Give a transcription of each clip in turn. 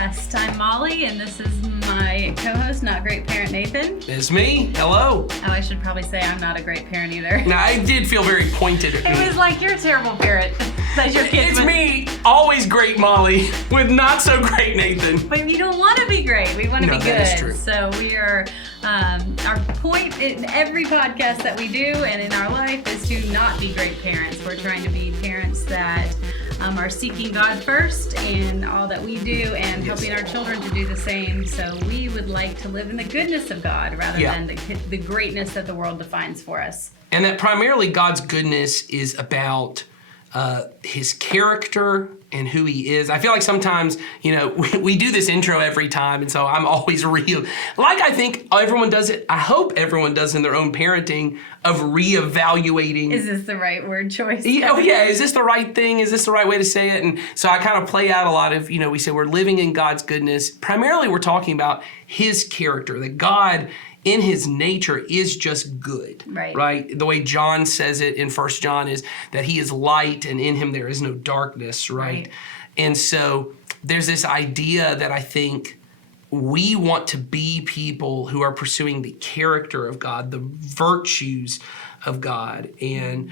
podcast. I'm Molly, and this is my co-host, Not Great Parent Nathan. It's me. Hello. Oh, I should probably say I'm not a great parent either. Now, I did feel very pointed at me. It was like, you're a terrible parent. That your kids It's me, always great Molly, with not so great Nathan. But you don't want to be great. We want to be good. That is true. So we are, our point in every podcast that we do and in our life is to not be great parents. We're trying to be parents that are seeking God first in all that we do and helping our children to do the same. So we would like to live in the goodness of God rather than the greatness that the world defines for us. And that primarily God's goodness is about his character and who he is. I feel like sometimes, we do this intro every time, and so I'm always like I think everyone does it, I hope everyone does in their own parenting, of reevaluating. Is this the right word choice? Yeah, is this the right thing? Is this the right way to say it? And so I kind of play out a lot of, we say we're living in God's goodness. Primarily we're talking about his character, that God in his nature is just good, right? The way John says it in 1 John is that he is light and in him there is no darkness, right? And so there's this idea that I think we want to be people who are pursuing the character of God, the virtues of God, and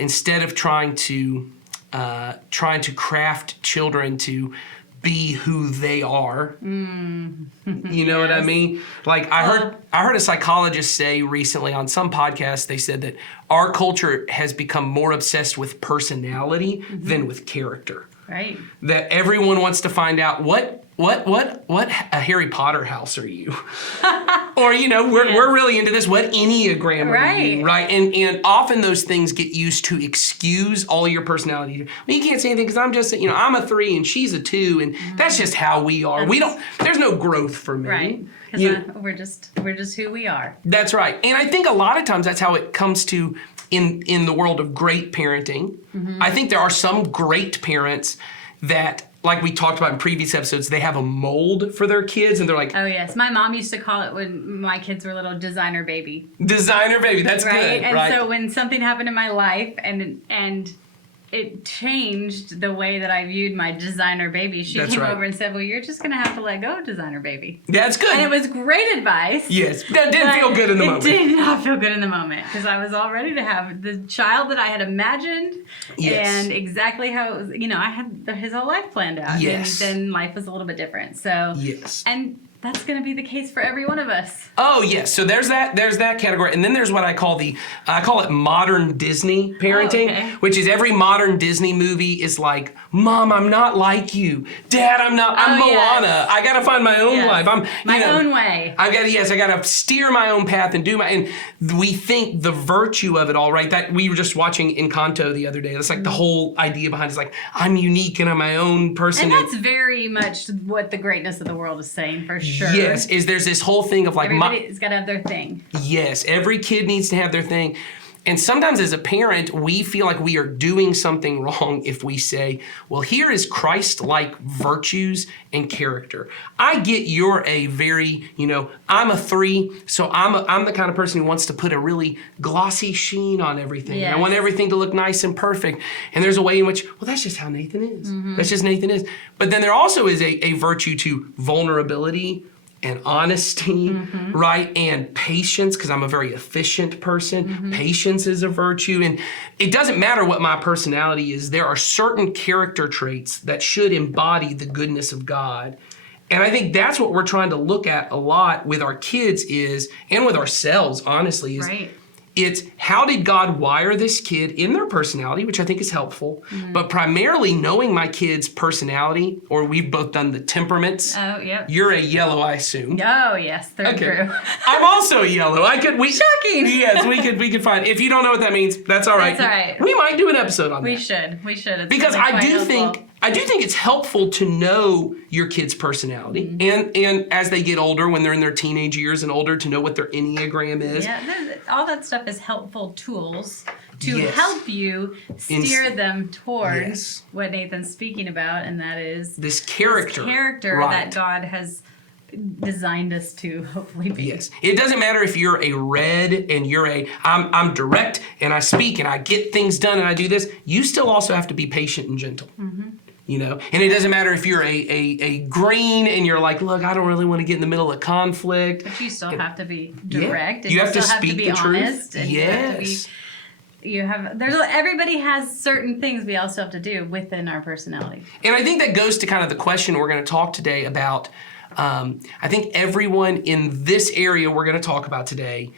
instead of trying to craft children to be who they are. You know what I mean? Like I heard a psychologist say recently on some podcast, they said that our culture has become more obsessed with personality than with character. Right. That everyone wants to find out what a Harry Potter house are you? Or, we're really into this. What Enneagram are you? Right. And often those things get used to excuse all your personality. Well, you can't say anything because I'm just, I'm a 3 and she's a 2 and that's just how we are. There's no growth for me. Right. Because we're just who we are. That's right. And I think a lot of times that's how it comes to in the world of great parenting. I think there are some great parents that, like we talked about in previous episodes, they have a mold for their kids and they're like... Oh, yes. My mom used to call it when my kids were little designer baby. Designer baby. That's good. And so when something happened in my life and it changed the way that I viewed my designer baby, she came over and said, well, you're just going to have to let go of designer baby. That's good. And it was great advice. Yes. That didn't feel good in the moment. It did not feel good in the moment because I was all ready to have the child that I had imagined and exactly how it was. I had his whole life planned out. Yes. And then life was a little bit different. So, and that's going to be the case for every one of us. Oh, yes. So there's that category. And then there's what I call it modern Disney parenting, which is every modern Disney movie is like, Mom, I'm not like you. Dad, I'm Moana. Yes. I got to find my own life. I'm my own way. I got to steer my own path and and we think the virtue of it all, right? That we were just watching Encanto the other day. That's like the whole idea behind it is like, I'm unique and I'm my own person. And that's very much what the greatness of the world is saying, for sure. Yes, there's this whole thing of like... Everybody's got to have their thing. Yes, every kid needs to have their thing. And sometimes as a parent, we feel like we are doing something wrong if we say, well, here is Christ-like virtues and character. I get you're a very, I'm a 3, so I'm the kind of person who wants to put a really glossy sheen on everything. Yes. I want everything to look nice and perfect. And there's a way in which, well, that's just how Nathan is. That's just Nathan is. But then there also is a virtue to vulnerability and honesty, right? And patience, because I'm a very efficient person. Patience is a virtue. And it doesn't matter what my personality is. There are certain character traits that should embody the goodness of God. And I think that's what we're trying to look at a lot with our kids and with ourselves, honestly, is it's how did God wire this kid in their personality, which I think is helpful, but primarily knowing my kid's personality, or we've both done the temperaments. Oh, yep. You're a yellow, I assume. Oh, yes, they're true. I'm also a yellow. Shocking. Yes, we could find. If you don't know what that means, that's all right. That's all right. We might do an episode on that. We should. It's because really I do think it's helpful to know your kid's personality, and as they get older, when they're in their teenage years and older, to know what their Enneagram is. Yeah, all that stuff is helpful tools to help you steer them towards what Nathan's speaking about, and that is this character that God has designed us to hopefully be. Yes. It doesn't matter if you're a red and I'm direct and I speak and I get things done and I do this. You still also have to be patient and gentle. And it doesn't matter if you're a green and you're like, look, I don't really want to get in the middle of conflict. But you still have to be direct. You have to still speak have to be the honest. truth. And Yes. Everybody has certain things we also have to do within our personality. And I think that goes to kind of the question we're going to talk today about. I think everyone in this area we're going to talk about today,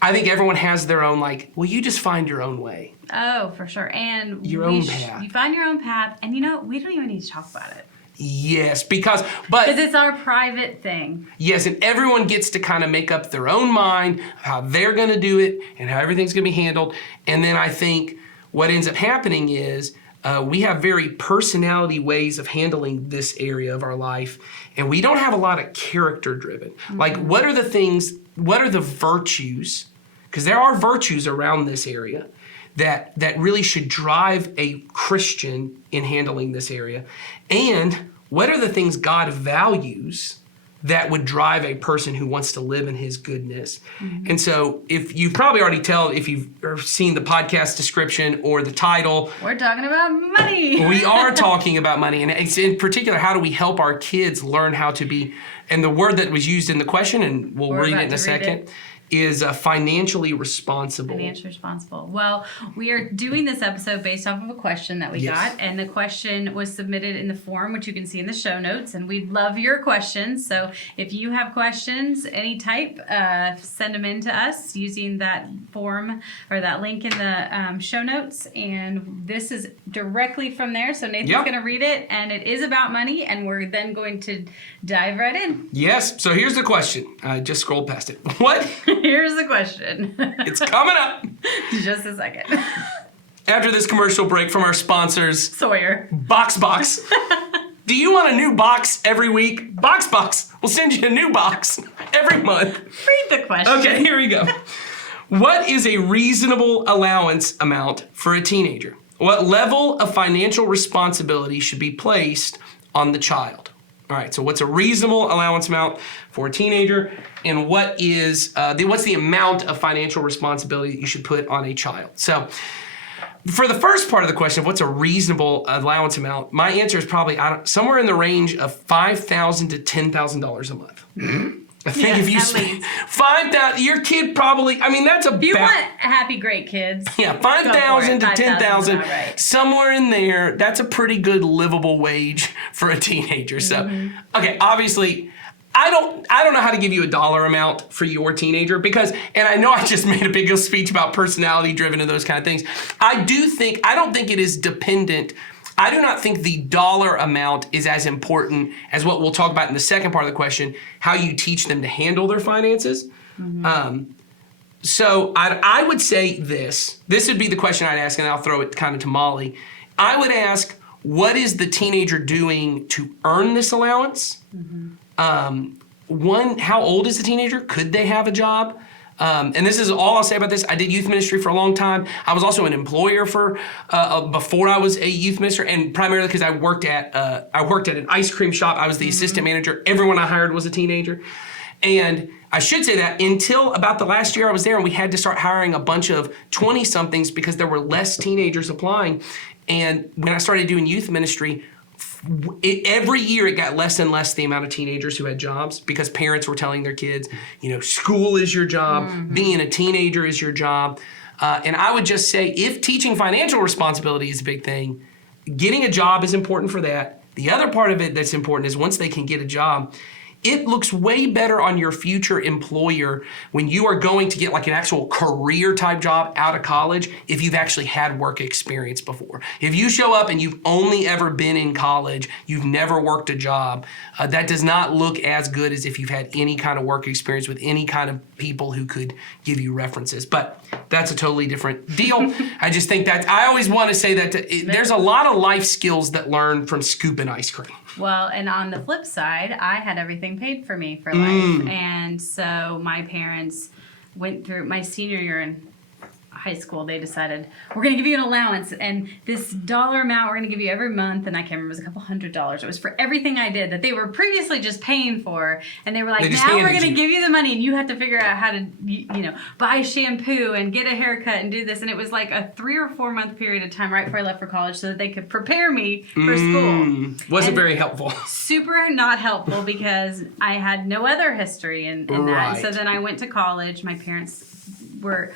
I think everyone has their own, you just find your own way. Oh, for sure. And your own path. You find your own path. And we don't even need to talk about it. Yes, because it's our private thing. Yes, and everyone gets to kind of make up their own mind of how they're going to do it and how everything's going to be handled. And then I think what ends up happening is we have very personality ways of handling this area of our life, and we don't have a lot of character driven. Mm-hmm. Like, what are the virtues? Because there are virtues around this area that really should drive a Christian in handling this area. And what are the things God values that would drive a person who wants to live in his goodness? Mm-hmm. And so if you've probably already if you've seen the podcast description or the title. We're talking about money. We are talking about money. And it's in particular, how do we help our kids learn how to be, and the word that was used in the question, and we'll read it in a second, is financially responsible. Financially responsible. Well, we are doing this episode based off of a question that we got, and the question was submitted in the form, which you can see in the show notes, and we'd love your questions. So if you have questions, any type, send them in to us using that form or that link in the show notes, and this is directly from there. So Nathan's going to read it, and it is about money, and we're then going to dive right in. Yes. So here's the question. I just scrolled past it. What? Here's the question. It's coming up. Just a second. After this commercial break from our sponsors, Sawyer. Box. Do you want a new box every week? Box will send you a new box every month. Read the question. Okay, here we go. What is a reasonable allowance amount for a teenager? What level of financial responsibility should be placed on the child? All right, so what's a reasonable allowance amount for a teenager, and what's the amount of financial responsibility that you should put on a child? So for the first part of the question of what's a reasonable allowance amount, my answer is probably somewhere in the range of $5,000 to $10,000 a month. Mm-hmm. I think if you spend $5,000, your kid probably, that's a... If you want happy, great kids. Yeah, $5,000 to $10,000, right. Somewhere in there, that's a pretty good livable wage for a teenager. So, okay, obviously, I don't know how to give you a dollar amount for your teenager because, and I know I just made a big speech about personality driven and those kind of things. I don't think it is dependent. I do not think the dollar amount is as important as what we'll talk about in the second part of the question, how you teach them to handle their finances. Mm-hmm. So I would say this would be the question I'd ask, and I'll throw it kind of to Molly. I would ask, what is the teenager doing to earn this allowance? Mm-hmm. How old is the teenager? Could they have a job? And this is all I'll say about this. I did youth ministry for a long time. I was also an employer before I was a youth minister, and primarily because I worked at an ice cream shop. I was the assistant manager. Everyone I hired was a teenager. And I should say that until about the last year I was there, and we had to start hiring a bunch of 20-somethings because there were less teenagers applying. And when I started doing youth ministry, every year it got less and less the amount of teenagers who had jobs because parents were telling their kids, school is your job, being a teenager is your job. And I would just say, if teaching financial responsibility is a big thing, getting a job is important for that. The other part of it that's important is once they can get a job, it looks way better on your future employer when you are going to get like an actual career type job out of college if you've actually had work experience before. If you show up and you've only ever been in college, you've never worked a job, that does not look as good as if you've had any kind of work experience with any kind of people who could give you references. But that's a totally different deal. I just think that I always want to say that there's a lot of life skills that learn from scooping ice cream. Well, and on the flip side, I had everything paid for me for life. And so my parents went through my senior year in high school, they decided, we're going to give you an allowance, and this dollar amount we're going to give you every month, and I can't remember, it was a couple $100s. It was for everything I did that they were previously just paying for, and they were like, now we're going to give you the money, and you have to figure out how to, buy shampoo and get a haircut and do this. And it was like a 3 or 4 month period of time right before I left for college so that they could prepare me for school. Wasn't very helpful. Super not helpful because I had no other history in that. So then I went to college. My parents were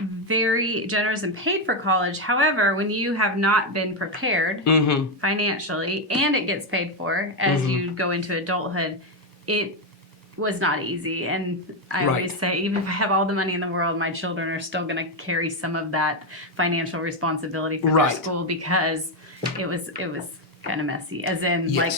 very generous and paid for college. However, when you have not been prepared financially and it gets paid for as you go into adulthood, it was not easy. And I always say, even if I have all the money in the world, my children are still going to carry some of that financial responsibility for their school because it was kind of messy. As in, like,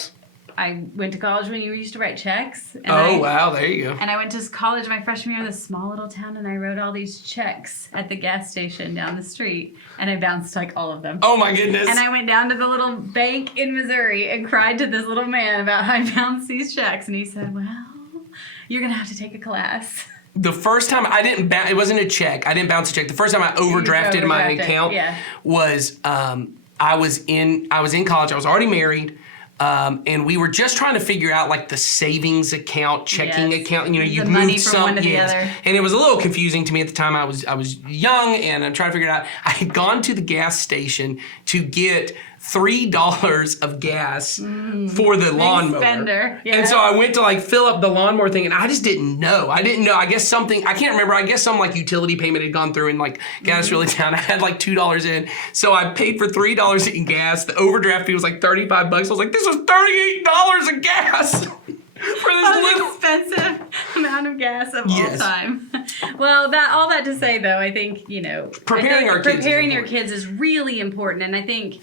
I went to college when you used to write checks. And wow, there you go. And I went to college my freshman year in this small little town, and I wrote all these checks at the gas station down the street, and I bounced like all of them. Oh my goodness. And I went down to the little bank in Missouri and cried to this little man about how I bounced these checks, and he said, well, you're going to have to take a class. The first time I didn't it wasn't a check. I didn't bounce a check. The first time I overdrafted my account was I was in college. I was already married. And we were just trying to figure out like the savings account, checking account. You moved some, one to the other. And it was a little confusing to me at the time. I was young, and I'm trying to figure it out. I had gone to the gas station to get $3 of gas for the lawnmower. Spender. Yeah. And so I went to like fill up the lawnmower thing, and I just didn't know. I guess something, I can't remember. I guess some like utility payment had gone through and like gas really down. I had like $2 in. So I paid for $3 in gas. The overdraft fee was like $35. I was like, this was $38 of gas. For this little expensive amount of gas of all time. Well, all that to say, though, I think preparing your kids is really important, and I think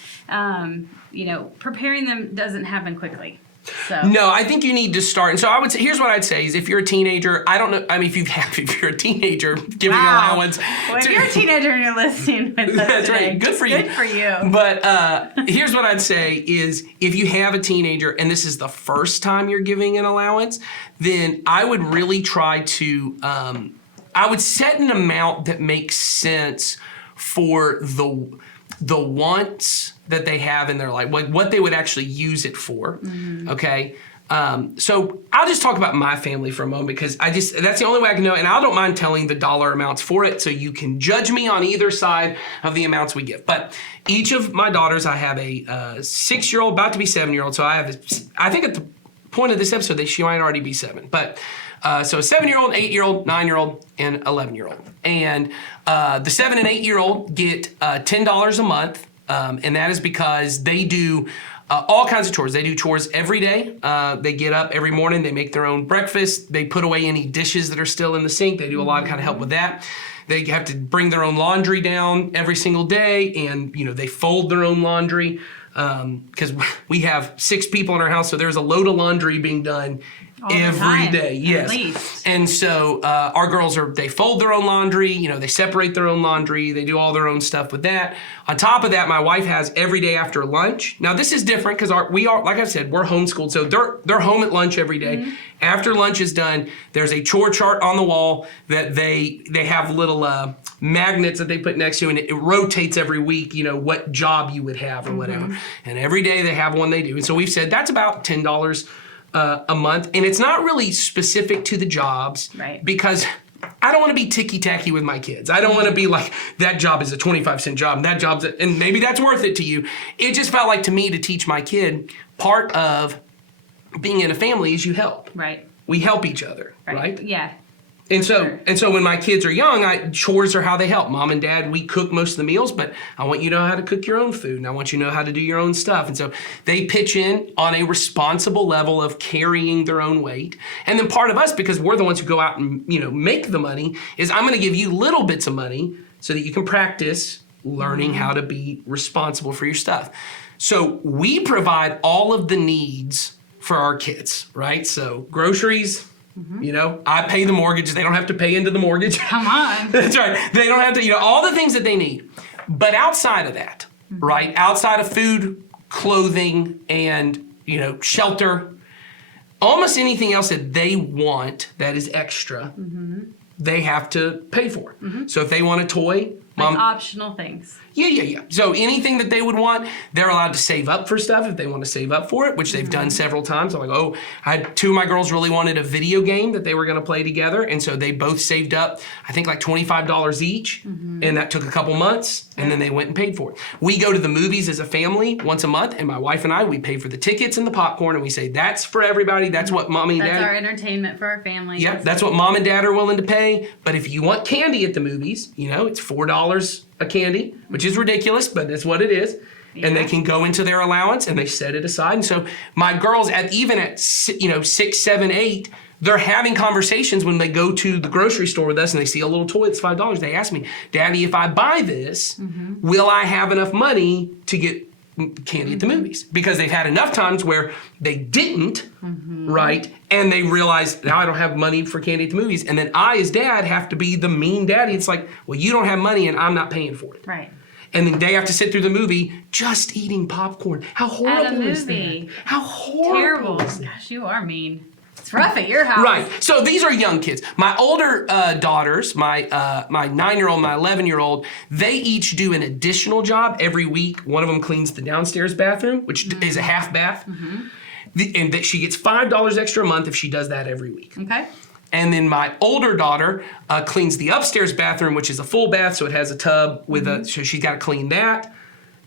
preparing them doesn't happen quickly. So. No, I think you need to start. And so I would say, here's what I'd say is if you're a teenager, I don't know. I mean, if you're a teenager, giving allowance. Well, if you're a teenager and you're listening with us that's today, right. Good for you. Good for you. But here's what I'd say is if you have a teenager and this is the first time you're giving an allowance, then I would really try to, I would set an amount that makes sense for the wants that they have in their life, like what they would actually use it for, okay? So I'll just talk about my family for a moment because that's the only way I can know, and I don't mind telling the dollar amounts for it so you can judge me on either side of the amounts we give. But each of my daughters, I have a 6-year-old, about to be 7-year-old, so I think at the point of this episode, she might already be 7, but so a 7-year-old, 8-year-old, 9-year-old, and 11-year-old. And the 7 and 8-year-old get $10 a month, and that is because they do all kinds of chores. They do chores every day. They get up every morning. They make their own breakfast. They put away any dishes that are still in the sink. They do a lot of kind of help with that. They have to bring their own laundry down every single day, and they fold their own laundry because we have 6 people in our house, so there's a load of laundry being done every day. Yes. At least. And so our girls they fold their own laundry, they separate their own laundry, they do all their own stuff with that. On top of that, my wife has every day after lunch. Now this is different because we are, like I said, we're homeschooled, so they're home at lunch every day. After lunch is done, there's a chore chart on the wall that they have little magnets that they put next to, and it rotates every week, what job you would have or whatever. And every day they have one they do. And so we've said that's about $10 a month, and it's not really specific to the jobs, right? Because I don't want to be ticky-tacky with my kids. I don't want to be like, that job is a 25-cent job, and that job's and maybe that's worth it to you. It just felt like to me to teach my kid part of being in a family is you help. Right. We help each other, right? Yeah. And so when my kids are young, chores are how they help. Mom and Dad, we cook most of the meals, but I want you to know how to cook your own food, and I want you to know how to do your own stuff. And so they pitch in on a responsible level of carrying their own weight. And then part of us, because we're the ones who go out and make the money, is I'm going to give you little bits of money so that you can practice learning how to be responsible for your stuff. So we provide all of the needs for our kids, right? So groceries. I pay the mortgage. They don't have to pay into the mortgage. Come on. That's right. They don't have to, all the things that they need. But outside of that, right? Outside of food, clothing, and, shelter, almost anything else that they want that is extra, they have to pay for. So if they want a toy, Like optional things. Yeah. So anything that they would want, they're allowed to save up for stuff if they want to save up for it, which they've done several times. I'm like, oh, I had two of my girls really wanted a video game that they were going to play together. And so they both saved up, I think like $25 each. And that took a couple months. And then they went and paid for it. We go to the movies as a family once a month. And my wife and I, we pay for the tickets and the popcorn. And we say, that's for everybody. That's what mommy and dad. That's our entertainment for our family. Yep, that's what mom and dad are willing to pay. But if you want candy at the movies, it's $4 a candy, which is ridiculous, but that's what it is. Yeah. And they can go into their allowance and they set it aside. And so my girls, even at 6, 7, 8, they're having conversations when they go to the grocery store with us and they see a little toy that's $5. They ask me, Daddy, if I buy this, will I have enough money to get candy at the movies? Because they've had enough times where they didn't, right? And they realize, now I don't have money for candy at the movies. And then I, as dad, have to be the mean daddy. It's like, well, you don't have money and I'm not paying for it. Right. And then they have to sit through the movie just eating popcorn. How horrible is that? How horrible. Terrible. Gosh, you are mean. It's rough at your house. Right. So these are young kids. My older daughters, my 9-year-old, my 11-year-old, they each do an additional job every week. One of them cleans the downstairs bathroom, which is a half bath. And that she gets $5 extra a month if she does that every week. Okay. And then my older daughter cleans the upstairs bathroom, which is a full bath, so it has a tub with so she's got to clean that.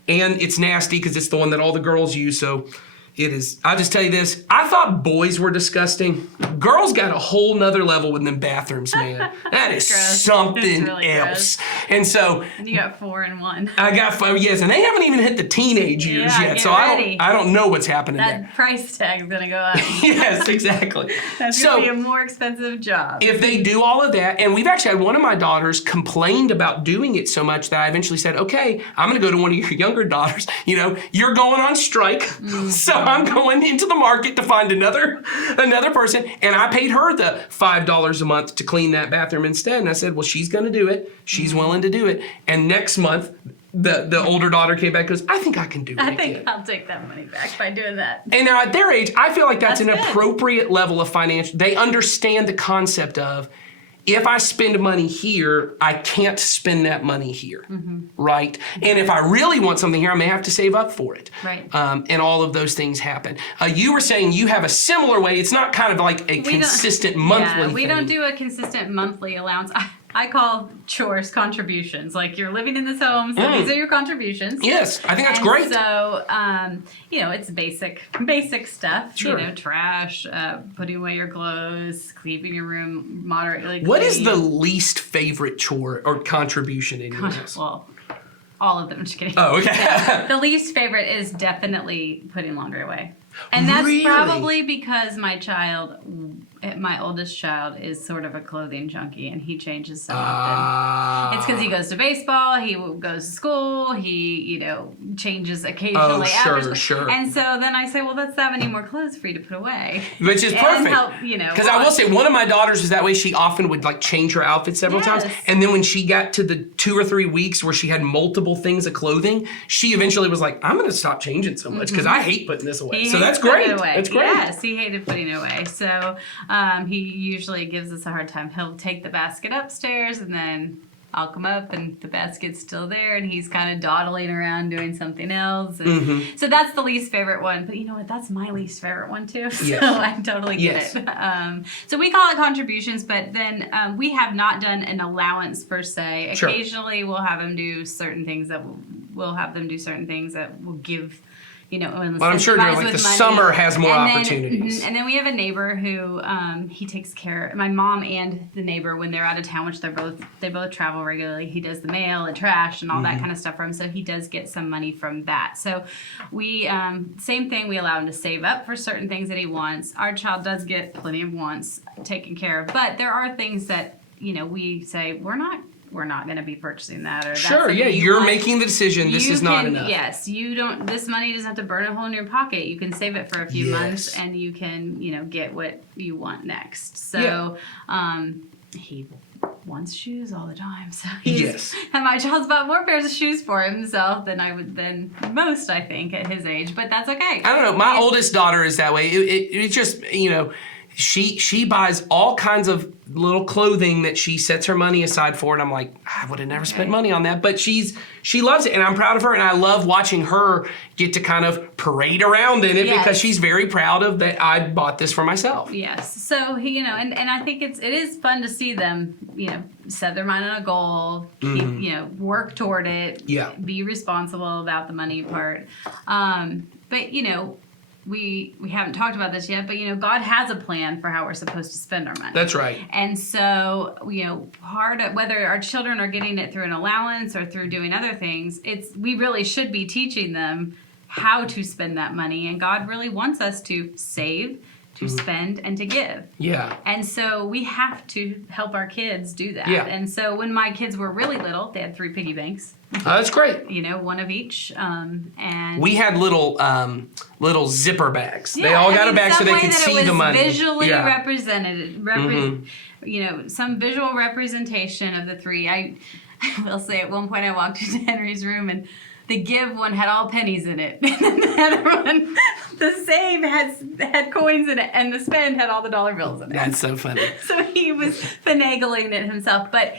And it's nasty because it's the one that all the girls use, so it is. I'll just tell you this. I thought boys were disgusting. Girls got a whole nother level with them bathrooms, man. That is something really else. Gross. And so and you got 4 in one. I got 5, yes, and they haven't even hit the teenage years yet. So I don't know what's happening there. That price tag's gonna go up. Yes, exactly. That's gonna be a more expensive job. If they do all of that, and we've actually had one of my daughters complained about doing it so much that I eventually said, okay, I'm gonna go to one of your younger daughters. You're going on strike, so I'm going into the market to find another person, and I paid her the $5 a month to clean that bathroom instead. And I said, well, she's going to do it. She's willing to do it. And next month, the older daughter came back and goes, I think I can do it I again. think I'll take that money back by doing that. And now at their age, I feel like that's an good. appropriate level of financial. They understand the concept of, if I spend money here, I can't spend that money here, right? And if I really want something here, I may have to save up for it. Right. And all of those things happen. You were saying you have a similar way. It's not kind of like a consistent monthly thing. We don't do a consistent monthly allowance. I call chores contributions. Like, you're living in this home, so these are your contributions. Yes, I think that's and great. So, it's basic stuff. Sure. Trash, putting away your clothes, keeping your room moderately clean. What is the least favorite chore or contribution in your house? Well, all of them. Just kidding. Oh, okay. The least favorite is definitely putting laundry away. And that's probably because my oldest child is sort of a clothing junkie, and he changes so often. It's because he goes to baseball, he goes to school, he, changes occasionally. Sure. And so then I say, well, let's not have any more clothes for you to put away. Which is perfect. Because I will say, one of my daughters was that way. She often would change her outfit several times. And then when she got to the 2 or 3 weeks where she had multiple things of clothing, she eventually was like, I'm going to stop changing so much because I hate putting this away. So that's great. That's great. Yes, he hated putting it away. So he usually gives us a hard time. He'll take the basket upstairs, and then I'll come up and the basket's still there, and he's kind of dawdling around doing something else. And so that's the least favorite one. But you know what? That's my least favorite one too. So I totally get it. So we call it contributions, but then we have not done an allowance per se. Occasionally we'll have them do certain things that will give. Well, I'm sure during the summer has more opportunities. And then we have a neighbor who he takes care. My mom and the neighbor, when they're out of town, which they both travel regularly, he does the mail and trash and all that kind of stuff for him. So he does get some money from that. So we same thing. We allow him to save up for certain things that he wants. Our child does get plenty of wants taken care of, but there are things that we say we're not going to be purchasing that. Or sure, you're making the decision. This is not enough. Yes, this money doesn't have to burn a hole in your pocket. You can save it for a few months, and you can, get what you want next. So, he wants shoes all the time. So and my child's bought more pairs of shoes for himself than most, I think, at his age. But that's okay. I don't know. My oldest daughter is that way. It just, she buys all kinds of little clothing that she sets her money aside for, and I'm like, I would have never spent money on that, but she loves it, and I'm proud of her, and I love watching her get to kind of parade around in it because she's very proud of that I bought this for myself. Yes. So and I think it is fun to see them, set their mind on a goal, keep, work toward it, be responsible about the money part. But we haven't talked about this yet, but God has a plan for how we're supposed to spend our money. That's right. And so part of whether our children are getting it through an allowance or through doing other things, we really should be teaching them how to spend that money. And God really wants us to save, to spend, and to give. Yeah. And so we have to help our kids do that. Yeah. And so when my kids were really little, they had 3 piggy banks. That's great. One of each. And we had little zipper bags. They all got a bag so they could see the money. Visually represented. Some visual representation of the 3. I will say at one point I walked into Henry's room and the give one had all pennies in it. And the other one, the save had coins in it, and the spend had all the dollar bills in it. That's so funny. So he was finagling it himself. But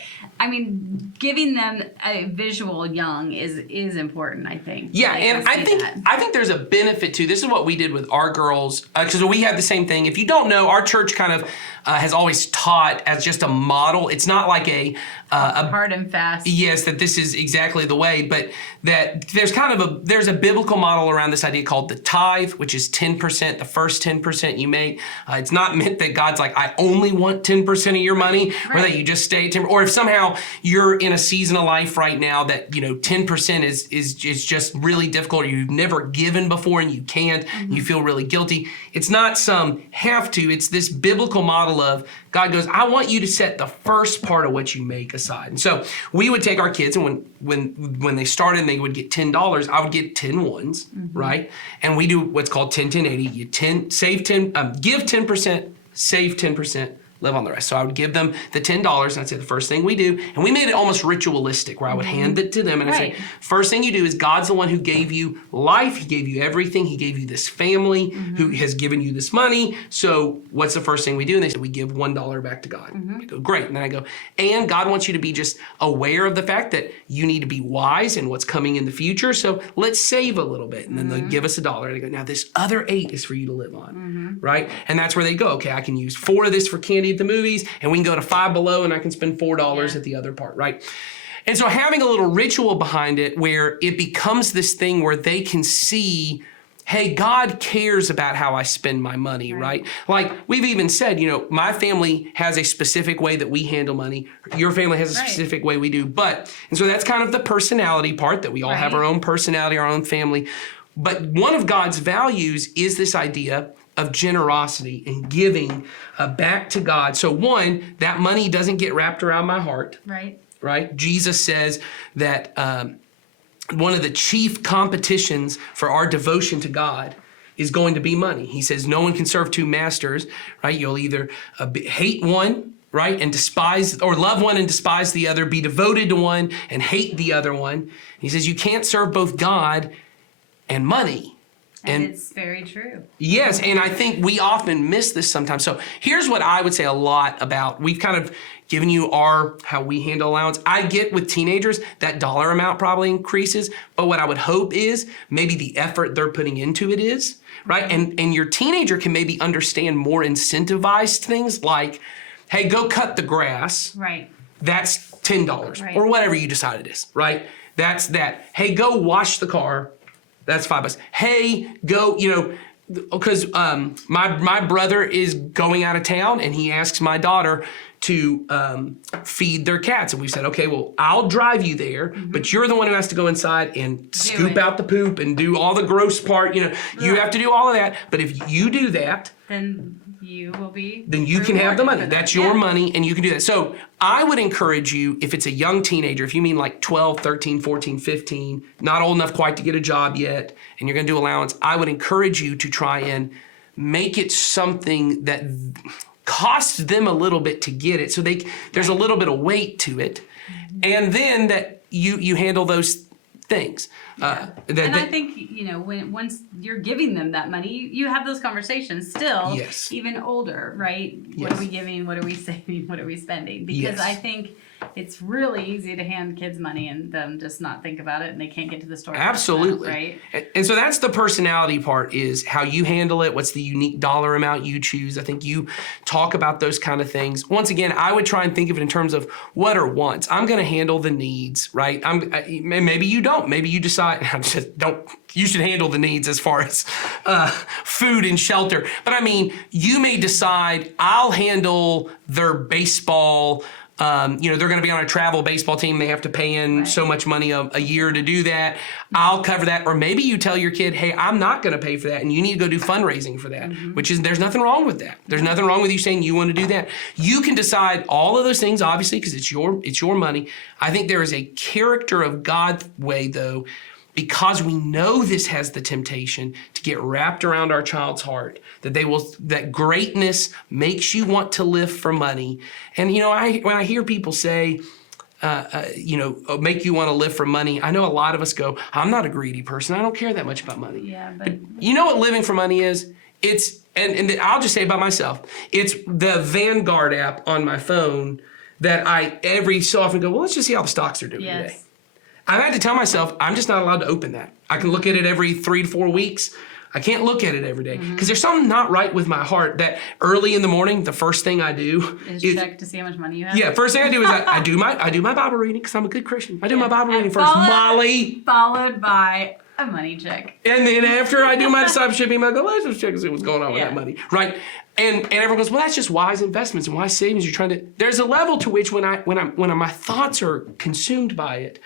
giving them a visual young is important, I think. Yeah, and I think there's a benefit to this. Is what we did with our girls, because we had the same thing. If you don't know, our church kind of has always taught as just a model. It's not like a hard and fast. Yes, that this is exactly the way, but that there's a biblical model around this idea called the tithe, which is 10%, the first 10% you make. It's not meant that God's like, I only want 10% of your money, or that you just stay 10%, or if somehow you're in a season of life right now that 10% is just really difficult, or you've never given before and you can't, you feel really guilty. It's not some have to. It's this biblical model of God goes, I want you to set the first part of what you make aside. And so we would take our kids, and when they started and they would get $10, I would get 10 ones, right? And we do what's called 10-10-80. You save 10, give 10%, save 10%, live on the rest. So I would give them the $10, and I'd say the first thing we do, and we made it almost ritualistic, where I would hand it to them, and I'd say, first thing you do is God's the one who gave you life, He gave you everything, He gave you this family, who has given you this money, so what's the first thing we do? And they said, we give $1 back to God. I go, great. And then I go, and God wants you to be just aware of the fact that you need to be wise in what's coming in the future, so let's save a little bit. And then they'll give us $1, and I go, now this other 8 is for you to live on, right? And that's where they go, okay, I can use 4 of this for candy at the movies, and we can go to Five Below, and I can spend $4 at the other part, right? And so having a little ritual behind it where it becomes this thing where they can see, hey, God cares about how I spend my money, right? Like we've even said, my family has a specific way that we handle money. Your family has a specific way we do. And so that's kind of the personality part, that we all have our own personality, our own family. But one of God's values is this idea of generosity and giving back to God. So one, that money doesn't get wrapped around my heart. Right? Jesus says that one of the chief competitions for our devotion to God is going to be money. He says no one can serve 2 masters, right? You'll either hate one, right, and despise, or love one and despise the other, be devoted to one and hate the other one. He says you can't serve both God and money. And it's very true. Yes, and I think we often miss this sometimes. So here's what I would say a lot about, we've kind of given you how we handle allowance. I get with teenagers, that dollar amount probably increases, but what I would hope is maybe the effort they're putting into it is, right? And your teenager can maybe understand more incentivized things like, hey, go cut the grass. Right. That's $10, or whatever you decide it is, right? That's that. Hey, go wash the car. That's $5. Hey, go, because my brother is going out of town, and he asks my daughter to feed their cats. And we said, okay, well, I'll drive you there, but you're the one who has to go inside and scoop out the poop and do all the gross part. You have to do all of that. But if you do that, then you will be. Then you can have the money. That's your money, and you can do that. So I would encourage you, if it's a young teenager, if you mean like 12, 13, 14, 15, not old enough quite to get a job yet, and you're going to do allowance, I would encourage you to try and make it something that costs them a little bit to get it. So there's a little bit of weight to it. And then that you handle those things. And I think, once you're giving them that money, you have those conversations still, Yes. even older, right? What are we giving? What are we saving? What are we spending? Because I think it's really easy to hand kids money and them just not think about it, and they can't get to the store. Absolutely. Right? And so that's the personality part, is how you handle it. What's the unique dollar amount you choose? I think you talk about those kind of things. Once again, I would try and think of it in terms of what are wants. I'm going to handle the needs, right? Maybe you don't. Maybe you decide, you should handle the needs as far as food and shelter. But I mean, you may decide, I'll handle their baseball. They're going to be on a travel baseball team. They have to pay in so much money a year to do that. I'll cover that. Or maybe you tell your kid, hey, I'm not going to pay for that, and you need to go do fundraising for that, there's nothing wrong with that. There's nothing wrong with you saying you want to do that. You can decide all of those things, obviously, because it's your money. I think there is a character of God way, though, because we know this has the temptation to get wrapped around our child's heart, that greatness makes you want to live for money. And, when I hear people say, make you want to live for money, I know a lot of us go, I'm not a greedy person. I don't care that much about money. Yeah, but you know what living for money is? And I'll just say about myself, it's the Vanguard app on my phone that I every so often go, well, let's just see how the stocks are doing today. I've had to tell myself, I'm just not allowed to open that. I can look at it every 3 to 4 weeks. I can't look at it every day because there's something not right with my heart that early in the morning, the first thing I do is check to see how much money you have. Yeah, first thing I do is I do my Bible reading because I'm a good Christian. I do my Bible reading first, Molly. Followed by a money check. And then after I do my discipleship email, I go, let's just check and see what's going on with that money, right? And everyone goes, well, that's just wise investments and wise savings. You're trying to. There's a level to which when my thoughts are consumed by it,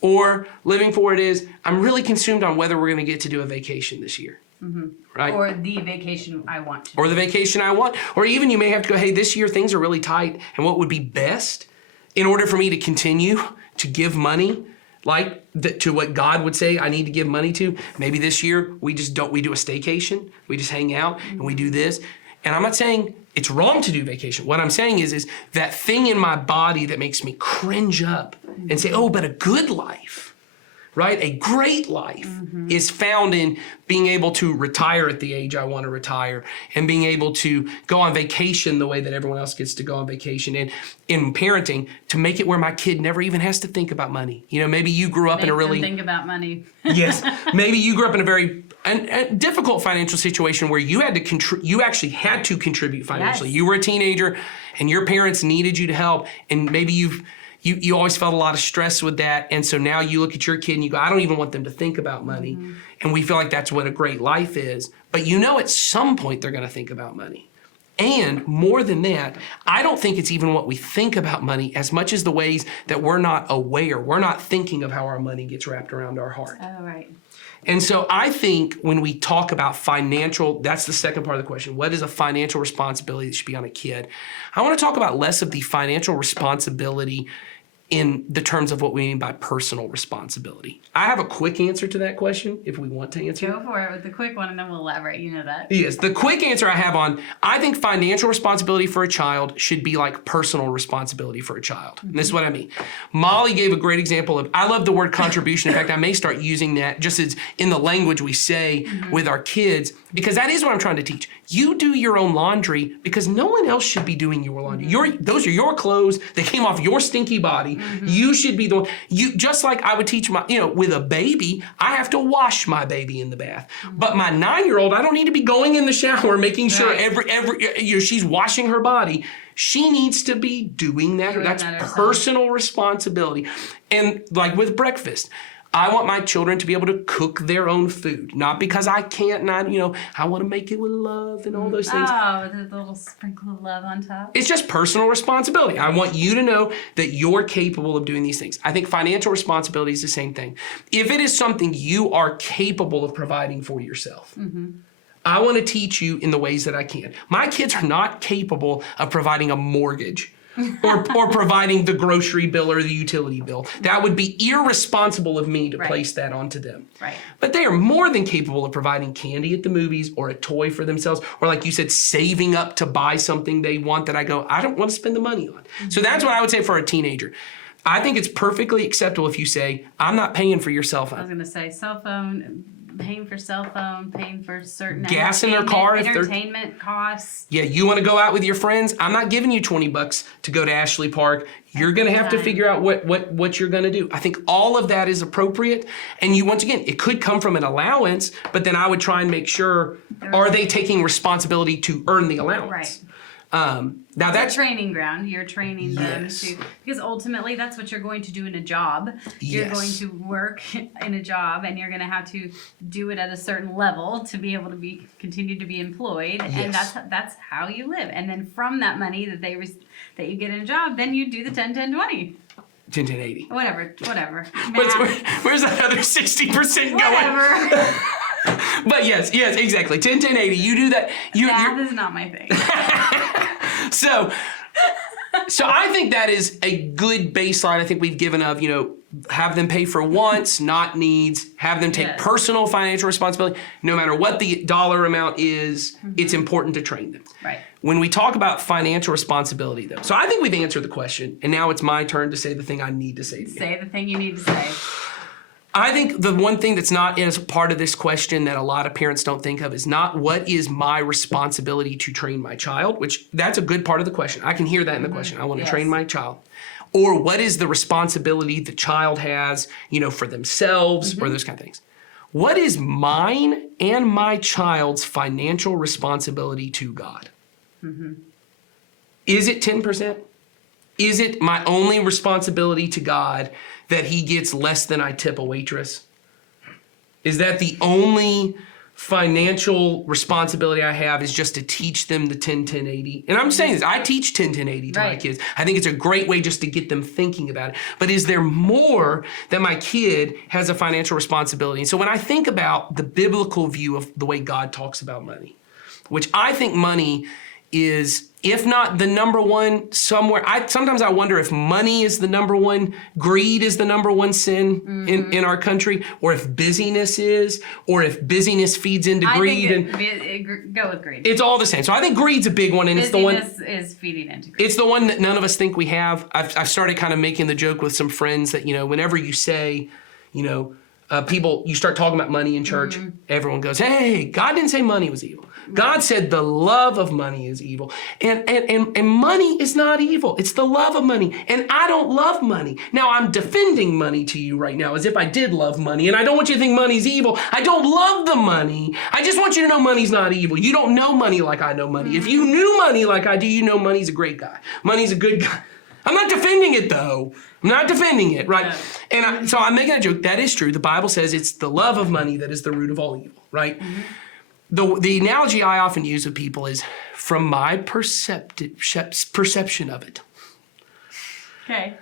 or living for it is, I'm really consumed on whether we're going to get to do a vacation this year. Right? Or the vacation I want to. Or the vacation I want. Or even you may have to go, hey, this year things are really tight, and what would be best in order for me to continue to give money to what God would say I need to give money to? Maybe this year we do a staycation, we just hang out and we do this. And I'm not saying it's wrong to do vacation. What I'm saying is that thing in my body that makes me cringe up and say, oh, but a good life, right? A great life is found in being able to retire at the age I want to retire, and being able to go on vacation the way that everyone else gets to go on vacation, and in parenting to make it where my kid never even has to think about money. Maybe you grew up in a really think about money. Yes, maybe you grew up in a very difficult financial situation where you actually had to contribute financially. Yes. You were a teenager, and your parents needed you to help, and maybe you always felt a lot of stress with that. And so now you look at your kid and you go, I don't even want them to think about money. And we feel like that's what a great life is. But at some point they're going to think about money. And more than that, I don't think it's even what we think about money as much as the ways that we're not aware. We're not thinking of how our money gets wrapped around our heart. Oh, right. And so I think when we talk about financial, that's the second part of the question. What is a financial responsibility that should be on a kid? I want to talk about less of the financial responsibility in the terms of what we mean by personal responsibility. I have a quick answer to that question if we want to answer. Go for it with the quick one and then we'll elaborate. You know that. Yes, the quick answer I have I think financial responsibility for a child should be like personal responsibility for a child. And this is what I mean. Molly gave a great example of, I love the word contribution. In fact, I may start using that just as in the language we say with our kids, because that is what I'm trying to teach. You do your own laundry because no one else should be doing your laundry. Those are your clothes. They came off your stinky body. You should be the one. Just like I would teach with a baby, I have to wash my baby in the bath. But my 9-year-old, I don't need to be going in the shower making sure she's washing her body. She needs to be doing that. That's personal responsibility. And like with breakfast, I want my children to be able to cook their own food, not because I can't, and I want to make it with love and all those things. Oh, with a little sprinkle of love on top. It's just personal responsibility. I want you to know that you're capable of doing these things. I think financial responsibility is the same thing. If it is something you are capable of providing for yourself, I want to teach you in the ways that I can. My kids are not capable of providing a mortgage. or providing the grocery bill or the utility bill. That would be irresponsible of me to place that onto them. Right. But they are more than capable of providing candy at the movies or a toy for themselves, or like you said, saving up to buy something they want that I go, I don't want to spend the money on. So that's what I would say for a teenager. I think it's perfectly acceptable if you say, I'm not paying for your cell I was phone. going to say cell phone, paying for cell phone, paying for certain Gas in their car if they're... entertainment costs. Yeah, you want to go out with your friends? I'm not giving you $20 to go to Ashley Park. You're going to have to figure out what you're going to do. I think all of that is appropriate. And you, once again, it could come from an allowance, but then I would try and make sure, are they taking responsibility to earn the allowance? Right. Now that's a training ground. You're training them Yes. to, because ultimately that's what you're going to do in a job. You're Yes. going to work in a job, and you're going to have to do it at a certain level to be able to continue to be employed, and Yes. that's how you live. And then from that money that that you get in a job, then you do the 10-10-20. 10-10-80. Whatever. Where's that other 60% going? Whatever. But yes, exactly. 10-10-80. You do that. Math is not my thing. So I think that is a good baseline. I think we've given of, have them pay for wants, not needs, have them take personal financial responsibility. No matter what the dollar amount is, it's important to train them. Right. When we talk about financial responsibility, though, so I think we've answered the question, and now it's my turn to say the thing I need to say to you. Say the thing you need to say. I think the one thing that's not as part of this question that a lot of parents don't think of is not what is my responsibility to train my child, which that's a good part of the question. I can hear that in the question. I want to train my child. Or what is the responsibility the child has, for themselves or those kind of things. What is mine and my child's financial responsibility to God? Is it 10%? Is it my only responsibility to God that he gets less than I tip a waitress? Is that the only financial responsibility I have, is just to teach them the 10-10-80? And I'm saying this, I teach 10-10-80 to my kids. I think it's a great way just to get them thinking about it. But is there more that my kid has a financial responsibility? And so when I think about the biblical view of the way God talks about money, which I think money is, if not the number one, somewhere. Sometimes I wonder if money is the number one, greed is the number one sin in our country, or if busyness is, or if busyness feeds into greed. Go with greed. It's all the same. So I think greed's a big one, and it's the one is feeding into greed. It's the one that none of us think we have. I've started kind of making the joke with some friends that, whenever you say, people, you start talking about money in church, everyone goes, hey, God didn't say money was evil. God said the love of money is evil. And money is not evil. It's the love of money. And I don't love money. Now, I'm defending money to you right now as if I did love money. And I don't want you to think money's evil. I don't love the money. I just want you to know money's not evil. You don't know money like I know money. If you knew money like I do, you know money's a great guy. Money's a good guy. I'm not defending it, though. I'm not defending it, right? Yeah. And so I'm making a joke. That is true. The Bible says it's the love of money that is the root of all evil, right? The analogy I often use with people is from my perception of it. Okay.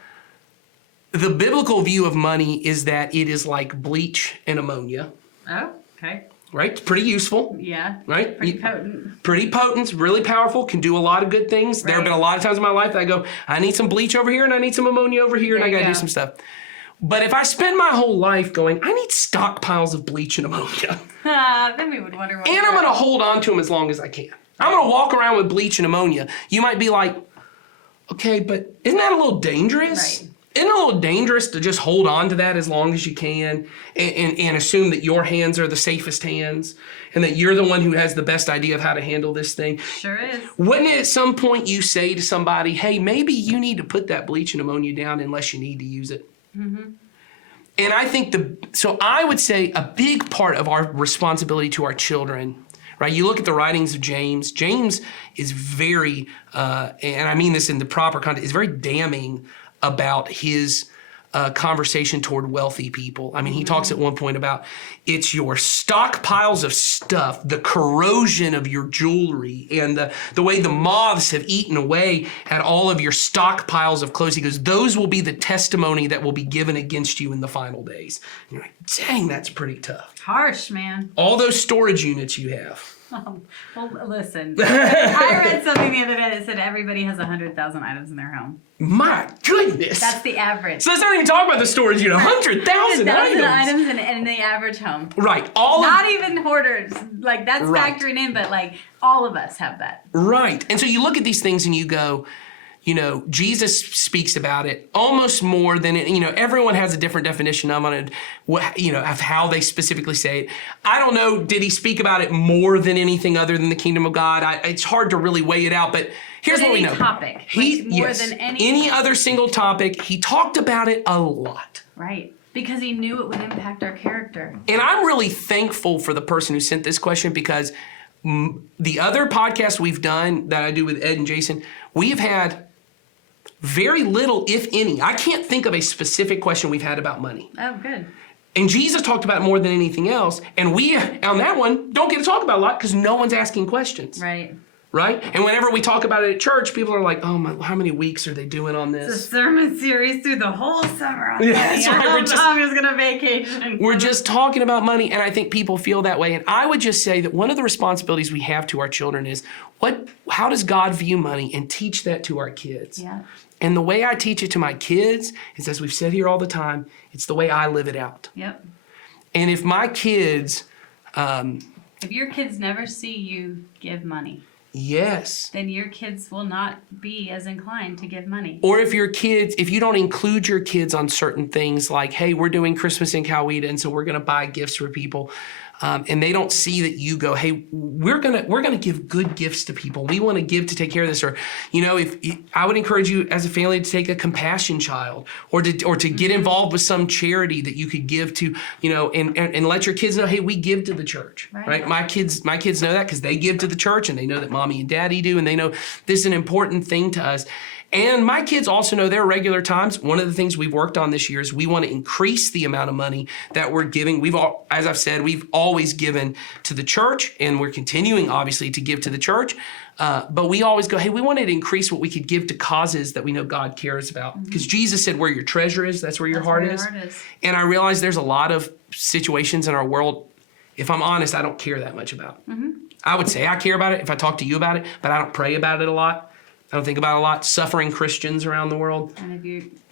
The biblical view of money is that it is like bleach and ammonia. Oh, okay. Right? It's pretty useful. Yeah. Right? Pretty potent. Pretty potent. It's really powerful. Can do a lot of good things. Right. There have been a lot of times in my life that I go, I need some bleach over here and I need some ammonia over here and I got to do some stuff. But if I spend my whole life going, I need stockpiles of bleach and ammonia. Then we would wonder what. And I'm going to hold on to them as long as I can. I'm going to walk around with bleach and ammonia. You might be like, okay, but isn't that a little dangerous? Right. Isn't it a little dangerous to just hold on to that as long as you can and assume that your hands are the safest hands and that you're the one who has the best idea of how to handle this thing? Sure is. Wouldn't it at some point you say to somebody, hey, maybe you need to put that bleach and ammonia down unless you need to use it? Mm-hmm. And I think so I would say a big part of our responsibility to our children, right? You look at the writings of James. James is very, and I mean this in the proper context, is very damning about his conversation toward wealthy people. I mean, he talks at one point about it's your stockpiles of stuff, the corrosion of your jewelry, and the way the moths have eaten away at all of your stockpiles of clothes. He goes, those will be the testimony that will be given against you in the final days. And you're like, dang, that's pretty tough. Harsh, man. All those storage units you have. Well, listen. I read something the other day that said everybody has 100,000 items in their home. My goodness. That's the average. So let's not even talk about the storage unit. 100,000 items in the average home. Right. Not even hoarders. Like, that's factoring in, but like all of us have that. Right. And so you look at these things and you go, Jesus speaks about it almost more than, everyone has a different definition of it, of how they specifically say it. I don't know, did he speak about it more than anything other than the kingdom of God? It's hard to really weigh it out, but here's what we know. Topic, more than any other single topic, he talked about it a lot. Right. Because he knew it would impact our character. And I'm really thankful for the person who sent this question, because the other podcasts we've done that I do with Ed and Jason, we've had very little, if any. I can't think of a specific question we've had about money. Oh, good. And Jesus talked about it more than anything else. And we, on that one, don't get to talk about it a lot because no one's asking questions. Right. Right? And whenever we talk about it at church, people are like, oh, how many weeks are they doing on this? It's a sermon series through the whole summer. Yeah, that's right. I'm just going to vacation. We're just talking about money, and I think people feel that way. And I would just say that one of the responsibilities we have to our children is, how does God view money, and teach that to our kids. Yeah. And the way I teach it to my kids is, as we've said here all the time, it's the way I live it out. Yep. And if my kids... if your kids never see you give money... Yes. Then your kids will not be as inclined to give money. Or if you don't include your kids on certain things like, hey, we're doing Christmas in Coweta, and so we're going to buy gifts for people. And they don't see that you go, hey, we're gonna give good gifts to people. We want to give to take care of this. Or, I would encourage you as a family to take a compassion child, or to get involved with some charity that you could give to, and let your kids know, hey, we give to the church, right? My kids know that because they give to the church, and they know that mommy and daddy do, and they know this is an important thing to us. And my kids also know there are regular times. One of the things we've worked on this year is we want to increase the amount of money that we're giving. As I've said, we've always given to the church, and we're continuing, obviously, to give to the church. But we always go, hey, we wanted to increase what we could give to causes that we know God cares about. Because Jesus said, where your treasure is, that's where your heart is. And I realize there's a lot of situations in our world, if I'm honest, I don't care that much about. I would say I care about it if I talk to you about it, but I don't pray about it a lot. I don't think about it a lot. Suffering Christians around the world. And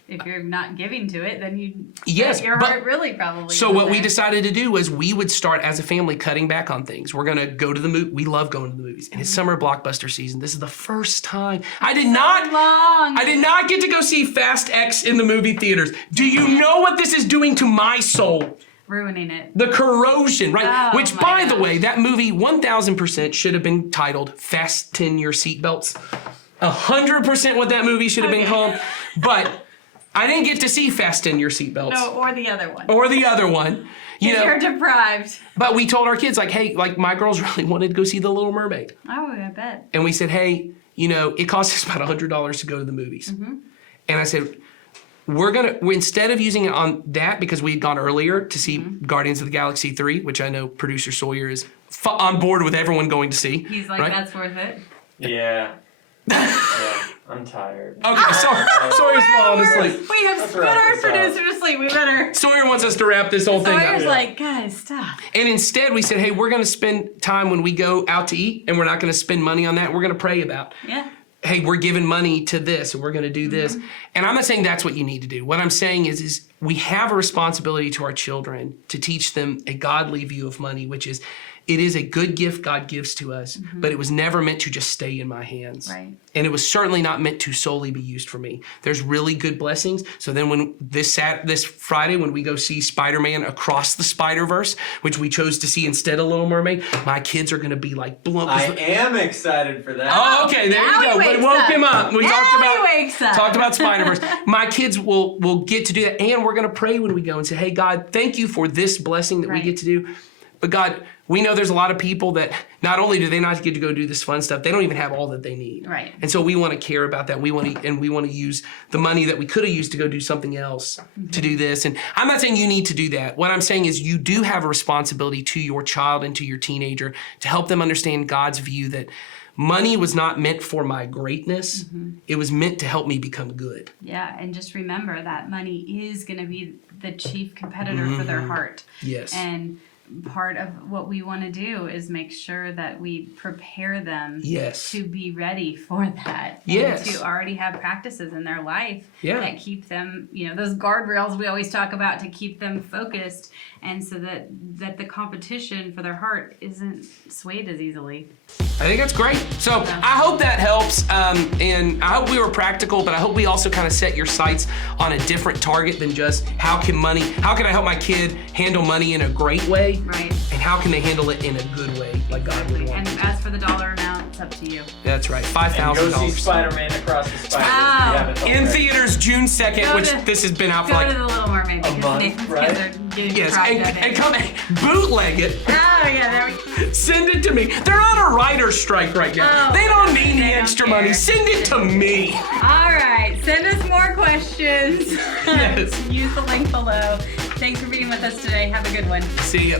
if you're not giving to it, then your heart really probably. So what we decided to do was we would start as a family cutting back on things. We're gonna go to the movie. We love going to the movies, and it's summer blockbuster season. This is the first time I did not get to go see Fast X in the movie theaters. Do you know what this is doing to my soul? Ruining it. The corrosion, right? Oh, Which, by the way, that movie 1000% should have been titled "Fasten Your Seatbelts." 100% what that movie should have been called, but I didn't get to see Fasten Your Seatbelts. No, or the other one. You're deprived. But we told our kids, hey, my girls really wanted to go see The Little Mermaid. Oh, I bet. And we said, hey, it costs us about $100 to go to the movies. And I said, instead of using it on that, because we had gone earlier to see Guardians of the Galaxy 3, which I know producer Sawyer is on board with everyone going to see. He's like, right? That's worth it. Yeah. Yeah, I'm tired. Okay, Sawyer's falling asleep. We have put our producer to sleep. We better. Sawyer wants us to wrap this whole thing up. Sawyer's like, guys, stop. And instead, we said, hey, we're going to spend time when we go out to eat, and we're not going to spend money on that. We're going to pray about. Yeah. Hey, we're giving money to this, and we're going to do this. And I'm not saying that's what you need to do. What I'm saying is we have a responsibility to our children to teach them a godly view of money, which is, it is a good gift God gives to us, but it was never meant to just stay in my hands. Right. And it was certainly not meant to solely be used for me. There's really good blessings. So then when this Friday, when we go see Spider-Man Across the Spider-Verse, which we chose to see instead of Little Mermaid, my kids are going to be like blown. I am excited for that. Oh, okay, there you go. But woke him up. We talked about Spider-Verse. My kids will get to do that, and we're going to pray when we go and say, hey, God, thank you for this blessing that we get to do. But God, we know there's a lot of people that not only do they not get to go do this fun stuff, they don't even have all that they need. Right. And so we want to care about that. We want to use the money that we could have used to go do something else to do this. And I'm not saying you need to do that. What I'm saying is you do have a responsibility to your child and to your teenager to help them understand God's view that money was not meant for my greatness. It was meant to help me become good. Yeah, and just remember that money is going to be the chief competitor for their heart. Yes. And part of what we want to do is make sure that we prepare them Yes. to be ready for that. Yes. And to already have practices in their life Yeah. that keep them, those guardrails we always talk about to keep them focused, and so that the competition for their heart isn't swayed as easily. I think that's great. So I hope that helps, and I hope we were practical, but I hope we also kind of set your sights on a different target than just how can I help my kid handle money in a great way, Right. and how can they handle it in a good way, like God would want. And them to. as for the dollar amount, it's up to you. That's right, And go see $5,000. Spider-Man Across the Spider-Verse. Oh. if you haven't In already. theaters June 2nd, Go which to- this has been out for Go like to the Little Mermaid because month, Nathan's right? kids are getting yes, fried and that day. come bootleg it. Oh yeah, there we go. Send it to me. They're on a writer's strike right now. Oh, they don't need they the don't extra care. money. Send it to me. All right, send us more questions. Yes. Use the link below. Thanks for being with us today. Have a good one. See ya.